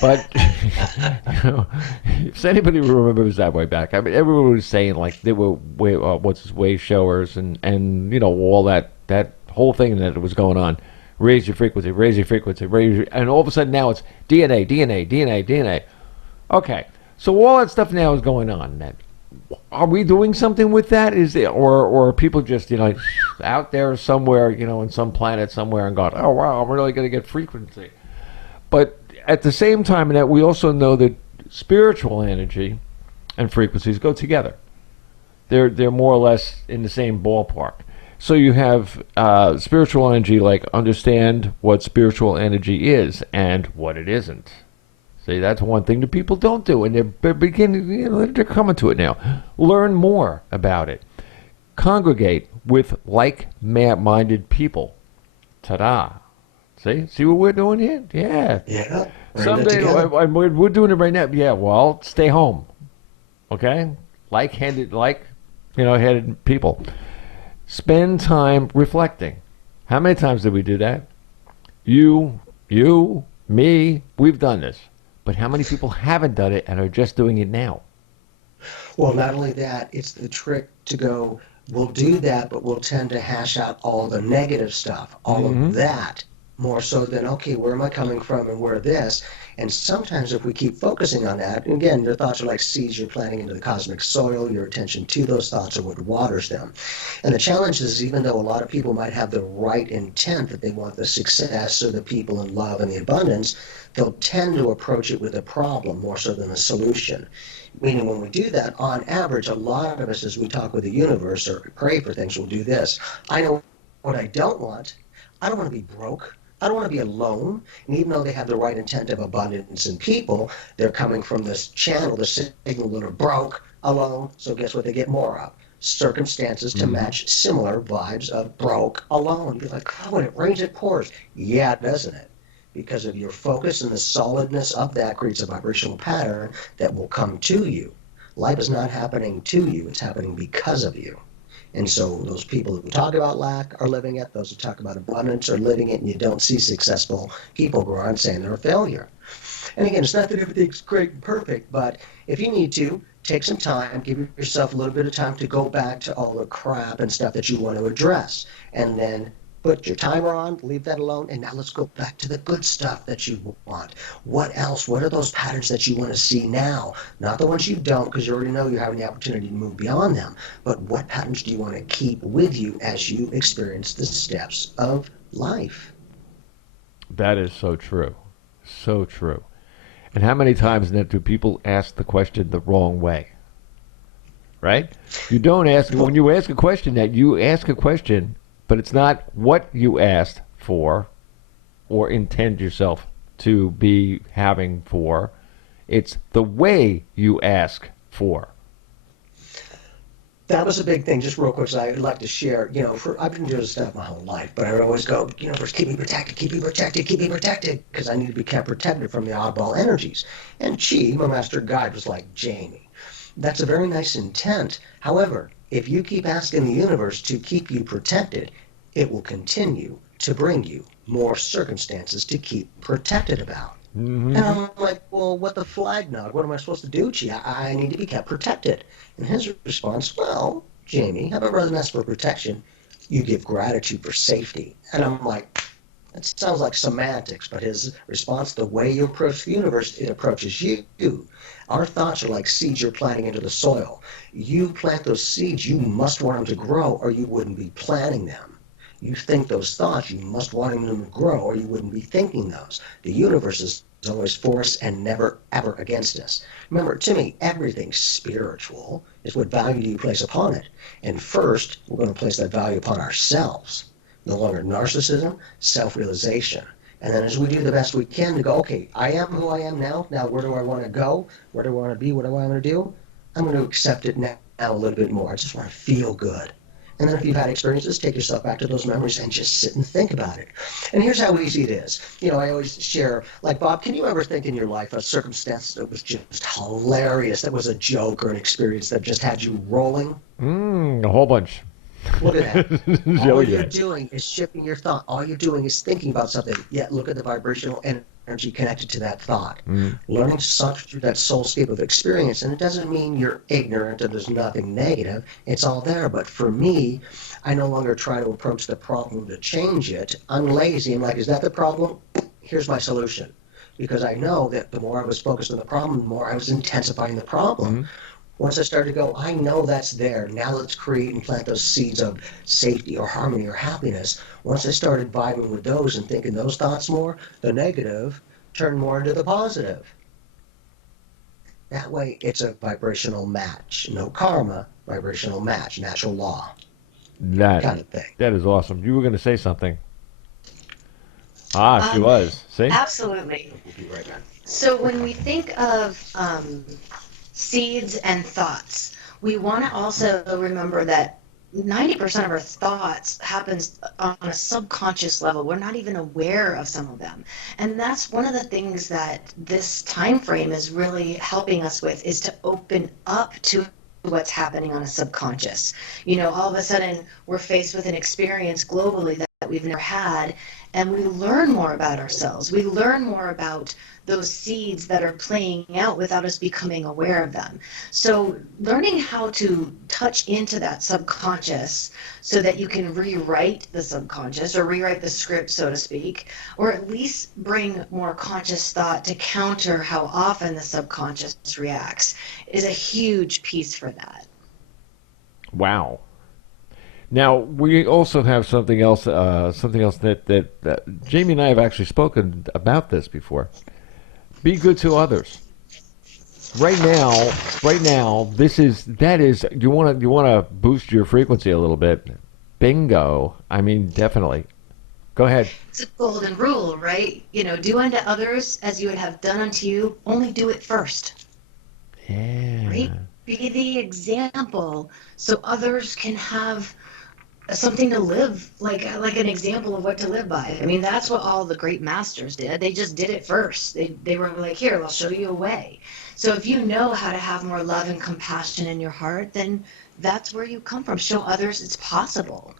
But, if anybody remembers that way back, I mean, everyone was saying, like, they were, wave showers and all that whole thing that was going on. Raise your frequency, and all of a sudden now it's DNA. Okay, so all that stuff now is going on. Are we doing something with that? Is there, or are people just out there somewhere, in some planet somewhere, and going, oh wow, I'm really going to get frequency? But at the same time, that we also know that spiritual energy and frequencies go together. They're more or less in the same ballpark. So you have spiritual energy, like understand what spiritual energy is and what it isn't. See, that's one thing that people don't do, and they're beginning, they're coming to it now. Learn more about it. Congregate with like-minded people. Ta-da! See what we're doing here? Yeah. Yeah. Someday we're doing it right now. Yeah. Well, stay home. Okay. Headed people. Spend time reflecting. How many times did we do that? You, me, we've done this. But how many people haven't done it and are just doing it now? Well, not only that, it's the trick to go, we'll do that, but we'll tend to hash out all the negative stuff, all of that, more so than, okay, where am I coming from and where this? And sometimes if we keep focusing on that, and again, your thoughts are like seeds you're planting into the cosmic soil, your attention to those thoughts are what waters them. And the challenge is, even though a lot of people might have the right intent that they want the success or the people and love and the abundance, they'll tend to approach it with a problem more so than a solution. Meaning when we do that, on average, a lot of us, as we talk with the universe or pray for things, will do this. I know what I don't want. I don't want to be broke. I don't want to be alone. And even though they have the right intent of abundance in people, they're coming from this channel, the signal that are broke, alone. So guess what they get more of? Circumstances to match similar vibes of broke, alone. You're like, oh, when it rains, it pours. Yeah, doesn't it? Because of your focus and the solidness of that creates a vibrational pattern that will come to you. Life is not happening to you. It's happening because of you. And so those people who talk about lack are living it. Those who talk about abundance are living it. And you don't see successful people go around saying they're a failure. And again, it's not that everything's great and perfect, but if you need to, take some time, give yourself a little bit of time to go back to all the crap and stuff that you want to address. And then put your timer on, leave that alone, and now let's go back to the good stuff that you want. What else? What are those patterns that you want to see now? Not the ones you don't, because you already know you're having the opportunity to move beyond them. But what patterns do you want to keep with you as you experience the steps of life? That is so true. So true. And how many times then do people ask the question the wrong way? Right? You don't ask, when you ask a question that you ask a question, but it's not what you asked for or intend yourself to be having for. It's the way you ask for. That was a big thing, just real quick, so I'd like to share, I've been doing this stuff my whole life, but I would always go, first keep me protected, because I need to be kept protected from the oddball energies. And Chi, my master guide, was like, Jamie, That's a very nice intent. However, if you keep asking the universe to keep you protected, it will continue to bring you more circumstances to keep protected about. Mm-hmm. And I'm like, well, what the flag nod? What am I supposed to do, Chi? I need to be kept protected. And his response, well, Jamie, how about rather than ask for protection, you give gratitude for safety? And I'm like, that sounds like semantics, but his response, the way you approach the universe, it approaches you. Our thoughts are like seeds you're planting into the soil. You plant those seeds, you must want them to grow, or you wouldn't be planting them. You think those thoughts, you must want them to grow, or you wouldn't be thinking those. The universe is always for us and never, ever against us. Remember, to me, everything spiritual is what value do you place upon it. And first, we're going to place that value upon ourselves. No longer narcissism, self-realization. And then as we do the best we can to go, okay, I am who I am now. Now, where do I want to go? Where do I want to be? What do I want to do? I'm going to accept it now a little bit more. I just want to feel good. And then if you've had experiences, take yourself back to those memories and just sit and think about it. And here's how easy it is. You know, I always share, like, Bob, can you ever think in your life a circumstance that was just hilarious, that was a joke or an experience that just had you rolling? A whole bunch. Look at that. All you're doing is shifting your thought. All you're doing is thinking about something. Yet look at the vibrational energy connected to that thought. Learning to saunter through that soulscape of experience. And it doesn't mean you're ignorant and there's nothing negative. It's all there. But for me, I no longer try to approach the problem to change it. I'm lazy. I'm like, is that the problem? Here's my solution. Because I know that the more I was focused on the problem, the more I was intensifying the problem. Once I started to go, I know that's there. Now let's create and plant those seeds of safety or harmony or happiness. Once I started vibing with those and thinking those thoughts more, the negative turned more into the positive. That way, it's a vibrational match. No karma, vibrational match, natural law. That kind of thing. That is awesome. You were going to say something. She was. See? Absolutely. We'll be right back. So when we think of seeds and thoughts, we want to also remember that 90% of our thoughts happens on a subconscious level. We're not even aware of some of them. And that's one of the things that this time frame is really helping us with, is to open up to what's happening on a subconscious. You know, all of a sudden we're faced with an experience globally that we've never had, and we learn more about ourselves. We learn more about those seeds that are playing out without us becoming aware of them. So learning how to touch into that subconscious so that you can rewrite the subconscious, or rewrite the script, so to speak, or at least bring more conscious thought to counter how often the subconscious reacts, is a huge piece for that. Wow. Now, we also have something else that Jamie and I have actually spoken about this before. Be good to others. Right now, you want to boost your frequency a little bit. Bingo. I mean, definitely. Go ahead. It's a golden rule, right? You know, do unto others as you would have done unto you, only do it first. Yeah. Right? Be the example so others can have something to live, like an example of what to live by. I mean, that's what all the great masters did. They just did it first. They were like, here, I'll show you a way. So if you know how to have more love and compassion in your heart, then that's where you come from. Show others it's possible.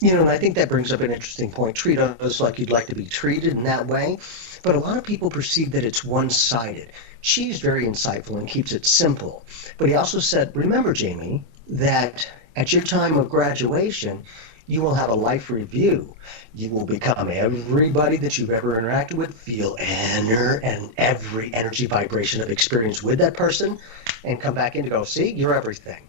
You know, and I think that brings up an interesting point. Treat others like you'd like to be treated in that way. But a lot of people perceive that it's one-sided. She's very insightful and keeps it simple. But he also said, remember, Jamie, that at your time of graduation, you will have a life review. You will become everybody that you've ever interacted with, feel and every energy vibration of experience with that person, and come back in to go, see, you're everything.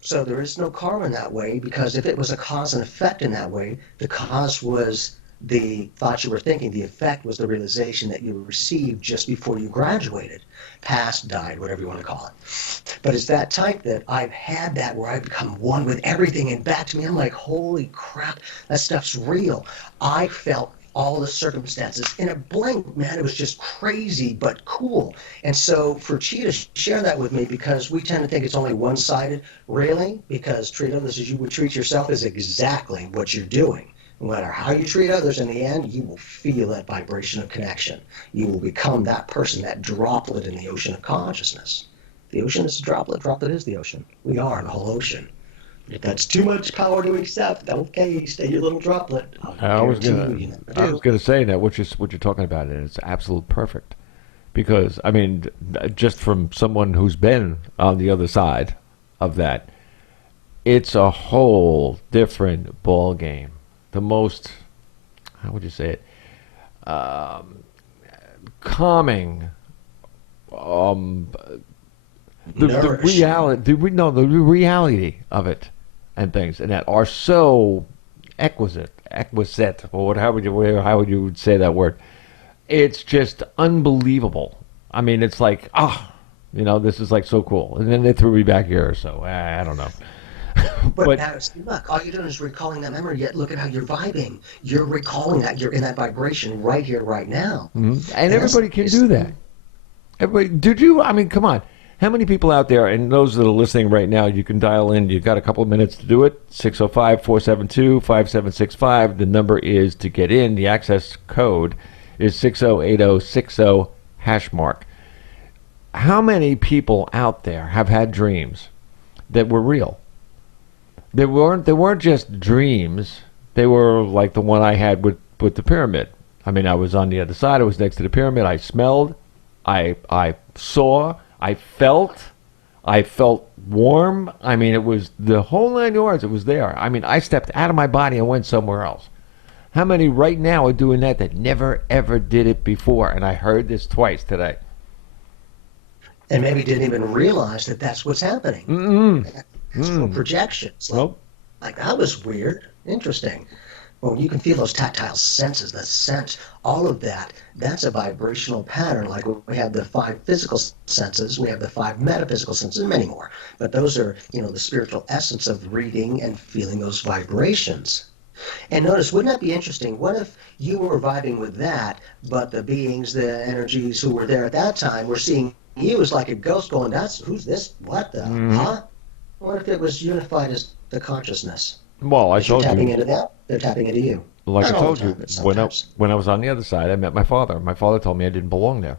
So there is no karma in that way, because if it was a cause and effect in that way, the cause was the thoughts you were thinking, the effect was the realization that you received just before you graduated. Passed, died, whatever you want to call it. But it's that type that I've had that where I've become one with everything, and back to me, I'm like, holy crap, that stuff's real. I felt all the circumstances in a blink, man. It was just crazy, but cool. And so for Chi to share that with me, because we tend to think it's only one-sided, really, because treat others as you would treat yourself is exactly what you're doing. No matter how you treat others, in the end, you will feel that vibration of connection. You will become that person, that droplet in the ocean of consciousness. The ocean is a droplet. Droplet is the ocean. We are the whole ocean. If that's too much power to accept, okay, stay your little droplet. I was gonna say that what you're talking about, and it's absolute perfect, because I mean, just from someone who's been on the other side of that, it's a whole different ball game. The most, how would you say it, calming, the reality of it and things, and that are so exquisite, or how would you say that word? It's just unbelievable. I mean, it's like, this is like so cool. And then they threw me back here, so I don't know. But now, look, all you're doing is recalling that memory, yet look at how you're vibing. You're recalling that. You're in that vibration right here, right now. Mm-hmm. And everybody can do that. I mean, come on. How many people out there, and those that are listening right now, you can dial in. You've got a couple of minutes to do it. 605-472-5765. The number is to get in. The access code is 608060 #. How many people out there have had dreams that were real? They weren't just dreams. They were like the one I had with the pyramid. I mean, I was on the other side. I was next to the pyramid. I smelled. I saw. I felt warm. I mean, it was the whole 9 yards. It was there. I mean, I stepped out of my body and went somewhere else. How many right now are doing that never, ever did it before? And I heard this twice today. And maybe didn't even realize that that's what's happening. Astral projections. Like, that was weird. Interesting. Well, you can feel those tactile senses, the sense, all of that. That's a vibrational pattern. Like we have the 5 physical senses, we have the 5 metaphysical senses, and many more. But those are, the spiritual essence of reading and feeling those vibrations. And notice, wouldn't that be interesting? What if you were vibing with that, but the beings, the energies who were there at that time were seeing you as like a ghost going, who's this? What the? Huh? What if it was unified as the consciousness? Well, I told you. Tapping into that, they're tapping into you. Like I told you, when I was on the other side, I met my father. My father told me I didn't belong there.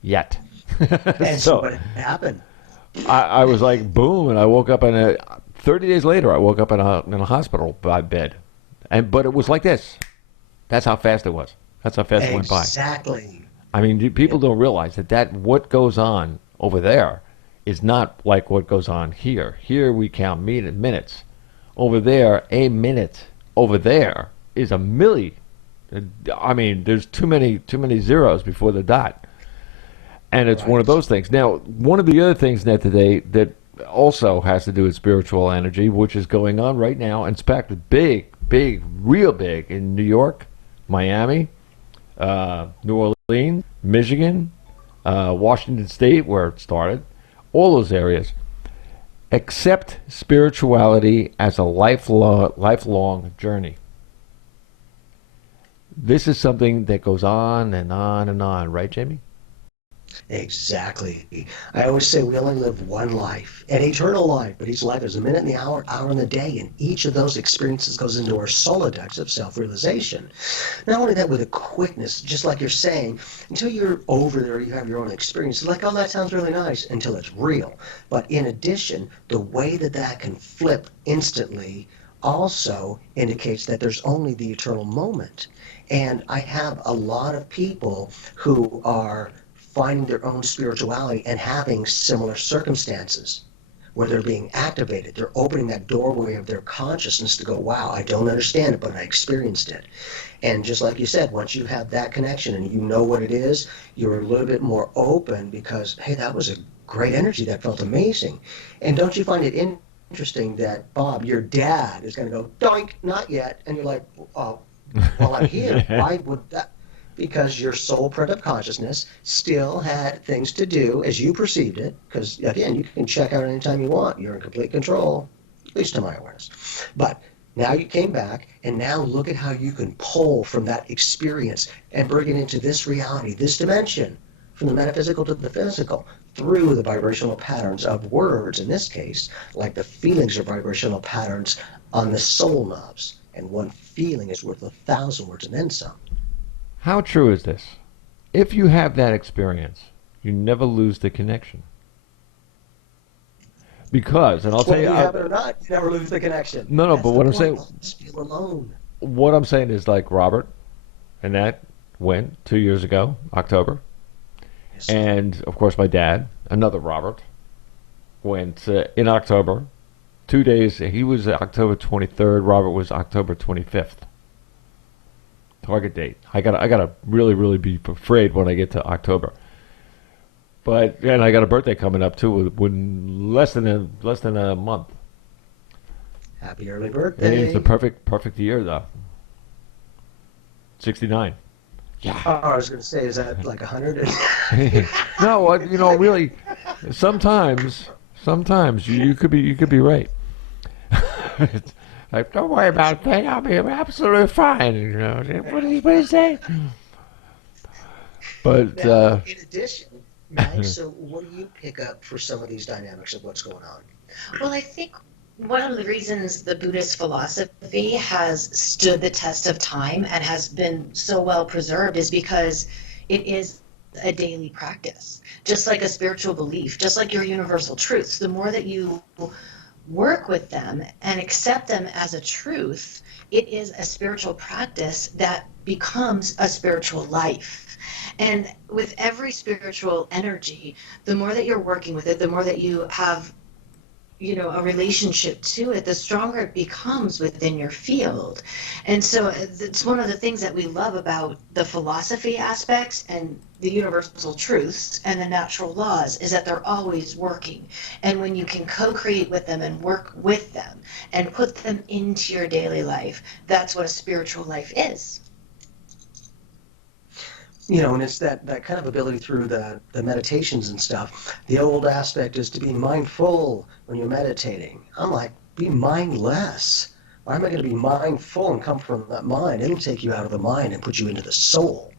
Yet. And so what happened? I was like, boom, and I woke up 30 days later, I woke up in a hospital bed. But it was like this. That's how fast it was. That's how fast it went by. Exactly. I mean, people don't realize that what goes on over there is not like what goes on here. Here we count minutes. Over there, a minute over there is a milli. I mean, there's too many zeros before the dot. And it's one of those things. Now, one of the other things that also has to do with spiritual energy, which is going on right now, and it's packed big, real big in New York, Miami, New Orleans, Michigan, Washington State, where it started, all those areas. Accept spirituality as a lifelong journey. This is something that goes on and on and on, right, Jamie? Exactly. I always say we only live one life, an eternal life, but each life is a minute in the hour, hour in the day, and each of those experiences goes into our Solidex of self-realization. Not only that, with a quickness, just like you're saying, until you're over there, you have your own experience. It's like, oh, that sounds really nice, until it's real. But in addition, the way that can flip instantly also indicates that there's only the eternal moment. And I have a lot of people who are finding their own spirituality and having similar circumstances where they're being activated. They're opening that doorway of their consciousness to go, wow, I don't understand it, but I experienced it. And just like you said, once you have that connection and you know what it is, you're a little bit more open because, hey, that was a great energy. That felt amazing. And don't you find it interesting that, Bob, your dad is going to go, doink, not yet. And you're like, oh, well, I'm here. Why would that? Because your soul print of consciousness still had things to do as you perceived it, because again, you can check out anytime you want. You're in complete control, at least to my awareness. But now you came back, and now look at how you can pull from that experience and bring it into this reality, this dimension, from the metaphysical to the physical, through the vibrational patterns of words, in this case, like the feelings are vibrational patterns on the soul knobs. And one feeling is worth 1,000 words and then some. How true is this? If you have that experience, you never lose the connection. Because, and I'll tell Whether you, you have it or not, you never lose the connection. No, That's but the what I'm point. saying, Just feel alone. what I'm saying is like Robert and that went 2 years ago, October. Yes. And of course, my dad, another Robert, went in October. 2 days. He was October 23rd. Robert was October 25th. Target date. I gotta really, really be afraid when I get to October. But and I got a birthday coming up too, with less than a month. Happy early And birthday. it's a perfect year though. 69. Yeah. Oh, I was going to say, is that like 100? No, really, sometimes you could be right. It's like, don't worry about a thing. I'll be absolutely fine. What did he say? But Now, in addition, Mike, so what do you pick up for some of these dynamics of what's going on? Well, I think one of the reasons the Buddhist philosophy has stood the test of time and has been so well preserved is because it is a daily practice, just like a spiritual belief, just like your universal truths. The more that you work with them and accept them as a truth, it is a spiritual practice that becomes a spiritual life. And with every spiritual energy, the more that you're working with it, the more that you have a relationship to it, the stronger it becomes within your field. And so it's one of the things that we love about the philosophy aspects and the universal truths and the natural laws is that they're always working. And when you can co-create with them and work with them and put them into your daily life, that's what a spiritual life is. And it's that kind of ability through the meditations and stuff. The old aspect is to be mindful when you're meditating. I'm like, be mindless. Why am I going to be mindful and come from that mind? It'll take you out of the mind and put you into the soul.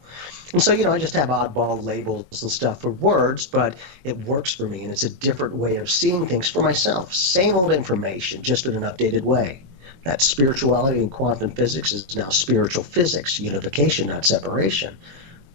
And so, I just have oddball labels and stuff for words, but it works for me, and it's a different way of seeing things for myself. Same old information, just in an updated way. That spirituality and quantum physics is now spiritual physics, unification, not separation.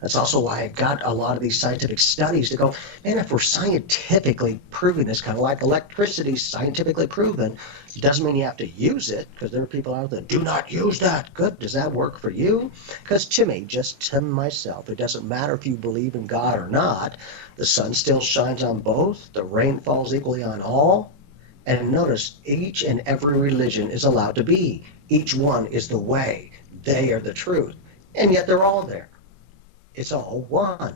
That's also why I got a lot of these scientific studies to go, man, if we're scientifically proving this, kind of like electricity is scientifically proven, it doesn't mean you have to use it, because there are people out there, do not use that. Good. Does that work for you? Because to me, just to myself, it doesn't matter if you believe in God or not. The sun still shines on both. The rain falls equally on all. And notice, each and every religion is allowed to be. Each one is the way. They are the truth. And yet they're all there. It's all one.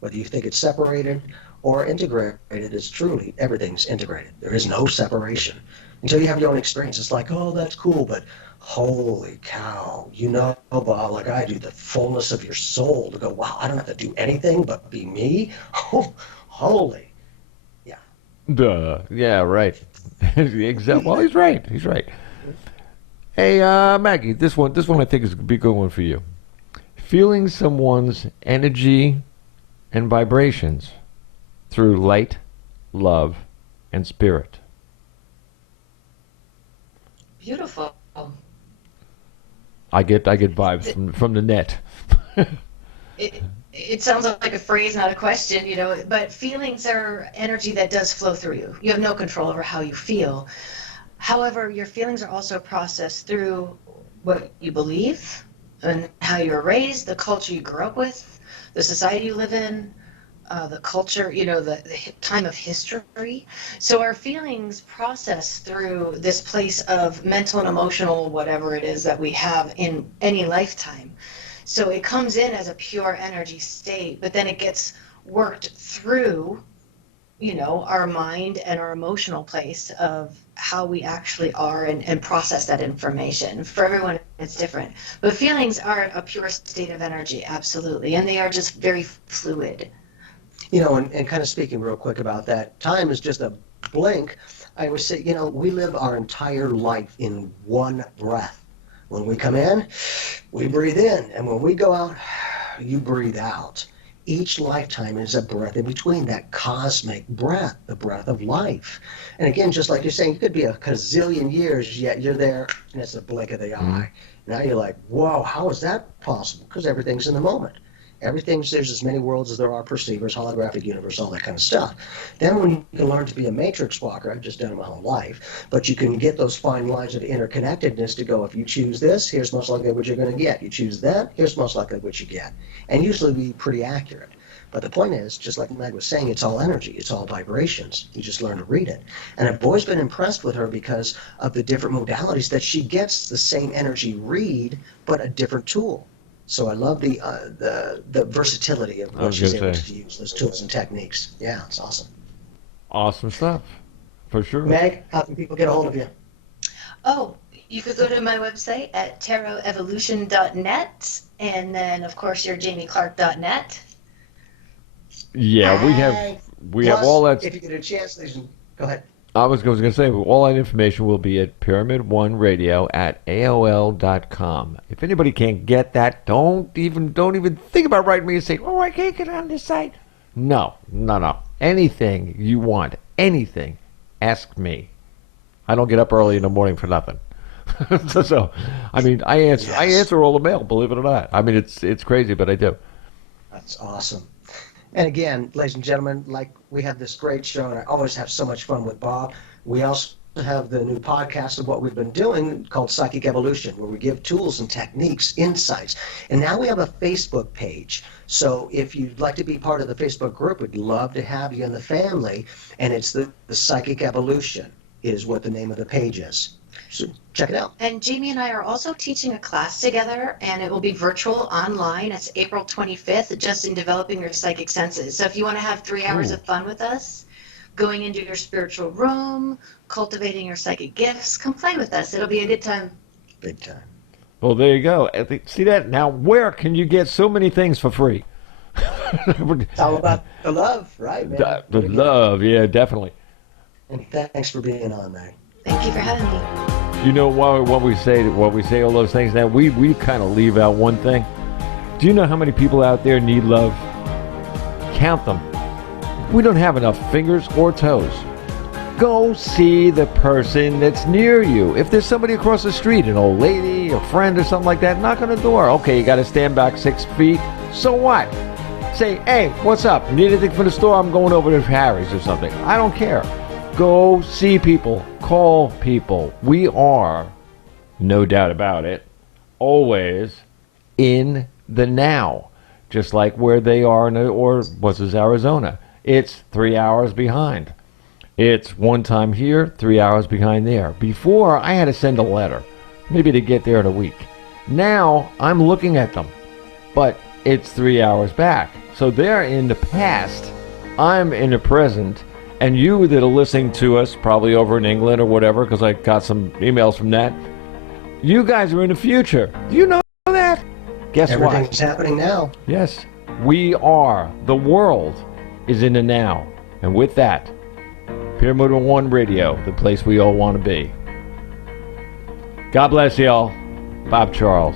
Whether you think it's separated or integrated, it's truly everything's integrated. There is no separation. Until you have your own experience, it's like, oh, that's cool, but holy cow, Bob, like I do, the fullness of your soul to go, wow, I don't have to do anything but be me. Oh, holy. Yeah. duh. Yeah, right. Exactly. Well, he's right. He's right. Hey, Maggie, this one I think is a big good one for you. Feeling someone's energy and vibrations through light, love, and spirit. Beautiful. I get vibes from the net. It sounds like a phrase, not a question, but feelings are energy that does flow through you. You have no control over how you feel. However, your feelings are also processed through what you believe and how you were raised, the culture you grew up with, the society you live in, the culture, the time of history. So our feelings process through this place of mental and emotional, whatever it is that we have in any lifetime. So it comes in as a pure energy state, but then it gets worked through, our mind and our emotional place of how we actually are and process that information. For everyone, it's different. But feelings are a pure state of energy, absolutely. And they are just very fluid. And kind of speaking real quick about that, time is just a blink. I always say, we live our entire life in one breath. When we come in, we breathe in. And when we go out, you breathe out. Each lifetime is a breath in between, that cosmic breath, the breath of life. And again, just like you're saying, you could be a gazillion years, yet you're there, and it's a blink of the eye. Now you're like, whoa, how is that possible? Because everything's in the moment. There's as many worlds as there are perceivers, holographic universe, all that kind of stuff. Then when you can learn to be a matrix walker, I've just done it my whole life, but you can get those fine lines of interconnectedness to go, if you choose this, here's most likely what you're going to get. You choose that, here's most likely what you get. And usually be pretty accurate. But the point is, just like Meg was saying, it's all energy, it's all vibrations. You just learn to read it. And I've always been impressed with her because of the different modalities that she gets the same energy read, but a different tool. So I love the versatility of what she's able to use, those tools and techniques. Yeah, it's awesome. Awesome stuff, for sure. Meg, how can people get a hold of you? Oh, you could go to my website at tarotevolution.net, and then, of course, your jamieclark.net. Yeah, we have all that. If you get a chance, go ahead. I was going to say, all that information will be at pyramid1radio@aol.com. If anybody can't get that, don't even think about writing me and say, "Oh, I can't get on this site." No. Anything you want, anything, ask me. I don't get up early in the morning for nothing. So, I mean, I answer all the mail, believe it or not. I mean, it's crazy, but I do. That's awesome. And again, ladies and gentlemen, like we have this great show, and I always have so much fun with Bob. We also have the new podcast of what we've been doing called Psychic Evolution, where we give tools and techniques, insights. And now we have a Facebook page. So if you'd like to be part of the Facebook group, we'd love to have you in the family. And it's the Psychic Evolution is what the name of the page is. So check it out. And Jamie and I are also teaching a class together, and it will be virtual online. It's April 25th, just in developing your psychic senses. So if you want to have 3 hours of fun with us, going into your spiritual room, cultivating your psychic gifts, come play with us. It'll be a good time. Big time. Well, there you go. See that? Now, where can you get so many things for free? It's all about the love, right, man? The love, yeah, definitely. And thanks for being on, man. Thank you for having me. You know, what we say all those things, now we kind of leave out one thing. Do you know how many people out there need love? Count them. We don't have enough fingers or toes. Go see the person that's near you. If there's somebody across the street, an old lady, a friend or something like that, knock on the door. Okay, you got to stand back 6 feet. So what? Say, hey, what's up? Need anything from the store? I'm going over to Harry's or something. I don't care. Go see people. Call people. We are, no doubt about it, always in the now. Just like where they are, or what's this, Arizona. It's 3 hours behind. It's one time here, 3 hours behind there. Before, I had to send a letter, maybe to get there in a week. Now, I'm looking at them, but it's 3 hours back. So they're in the past, I'm in the present, and you that are listening to us, probably over in England or whatever, because I got some emails from that, you guys are in the future. Do you know that? Guess what? Everything's happening now. Yes, we are. The world is in the now. And with that, Pyramid One Radio, the place we all want to be. God bless y'all. Bob Charles.